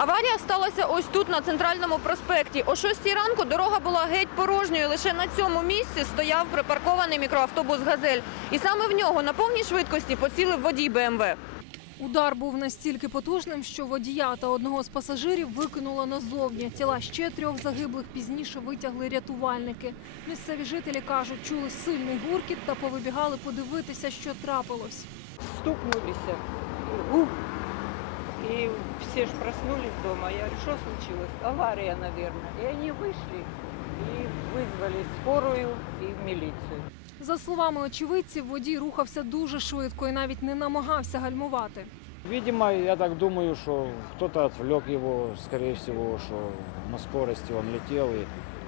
Аварія сталася ось тут, на центральному проспекті. О 6 ранку дорога була геть порожньою. Лише на цьому місці стояв припаркований мікроавтобус «Газель». І саме в нього на повній швидкості поцілив водій БМВ. Удар був настільки потужним, що водія та одного з пасажирів викинуло назовні. Тіла ще трьох загиблих пізніше витягли рятувальники. Місцеві жителі кажуть, чули сильний гуркіт та повибігали подивитися, що трапилось. стукнулись. Ух! И все ж проснулись дома. Я говорю, что случилось? Авария, наверное. И они вышли и вызвали скорую и милицию. За словами очевидців, водій рухався дуже швидко і навіть не намагався гальмувати. Видимо, я так думаю, что кто-то отвлек его, скорее всего, что на скорости он летел и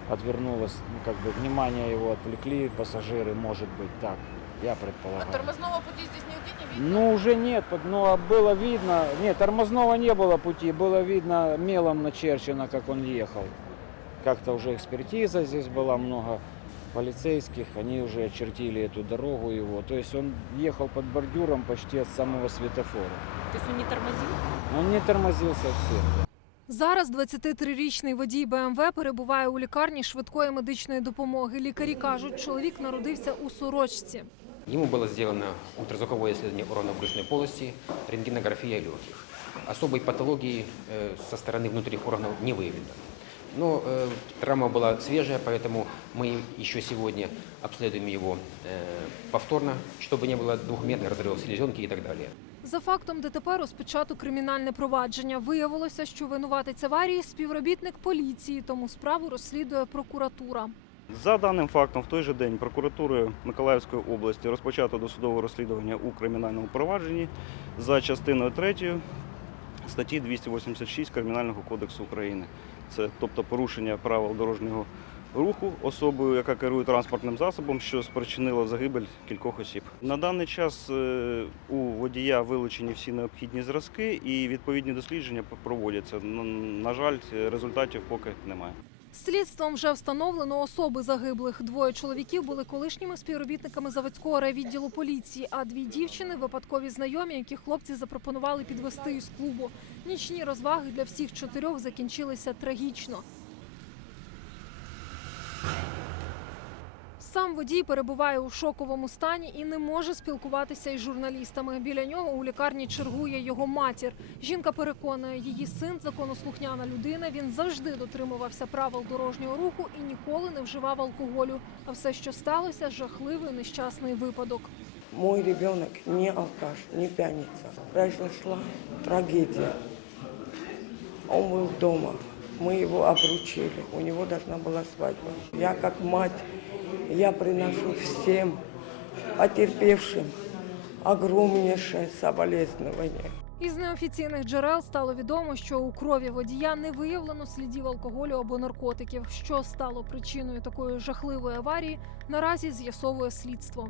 отвернулось, ну, как бы внимание его отвлекли пассажиры, может быть, так, я предполагаю. тормозного пути здесь нигде не Ну, уже нет, под- но было видно, нет, тормозного не было пути, было видно мелом начерчено, как он ехал. Как-то уже экспертиза здесь была, много полицейских, они уже очертили эту дорогу его. То есть он ехал под бордюром почти от самого светофора. То есть он не тормозил? Он не тормозил совсем. Зараз 23-річний водій БМВ перебуває у лікарні швидкої медичної допомоги. Лікарі кажуть, чоловік народився у сорочці. Ему было сделано ультразвуковое исследование органов брюшной полости, рентгенография легких. Особой патологии э, со стороны внутренних органов не выявлено. Но э, травма была свежая, поэтому мы еще сегодня обследуем его э, повторно, чтобы не было двухмерных разрывов селезенки и так далее. За фактом ДТП розпочато кримінальне провадження. Виявилося, що винуватець аварії співробітник поліції, тому справу розслідує прокуратура. За даним фактом, в той же день прокуратурою Миколаївської області розпочато досудове розслідування у кримінальному провадженні за частиною 3 статті 286 Кримінального кодексу України. Це тобто порушення правил дорожнього руху особою, яка керує транспортним засобом, що спричинило загибель кількох осіб. На даний час е, у водія вилучені всі необхідні зразки і відповідні дослідження проводяться. На- На жаль, результатів поки немає. Слідством вже встановлено особи загиблих. Двоє чоловіків були колишніми співробітниками заводського райвідділу поліції, а дві дівчини випадкові знайомі, які хлопці запропонували підвести із клубу. Нічні розваги для всіх чотирьох закінчилися трагічно. Сам водій перебуває у шоковому стані і не може спілкуватися із журналістами. Біля нього у лікарні чергує його матір. Жінка переконує, її син законослухняна людина. Він завжди дотримувався правил дорожнього руху і ніколи не вживав алкоголю. А все, що сталося, жахливий нещасний випадок. Мой ребенок не алкаш, не пьяница. Произошла трагедия. Он был дома. Мы его обручили. У него должна была свадьба. Я как мать, я приношу всем потерпевшим огромнейшее соболезнование. Із неофіційних джерел стало відомо, що у крові водія не виявлено слідів алкоголю або наркотиків. Що стало причиною такої жахливої аварії, наразі з'ясовує слідство.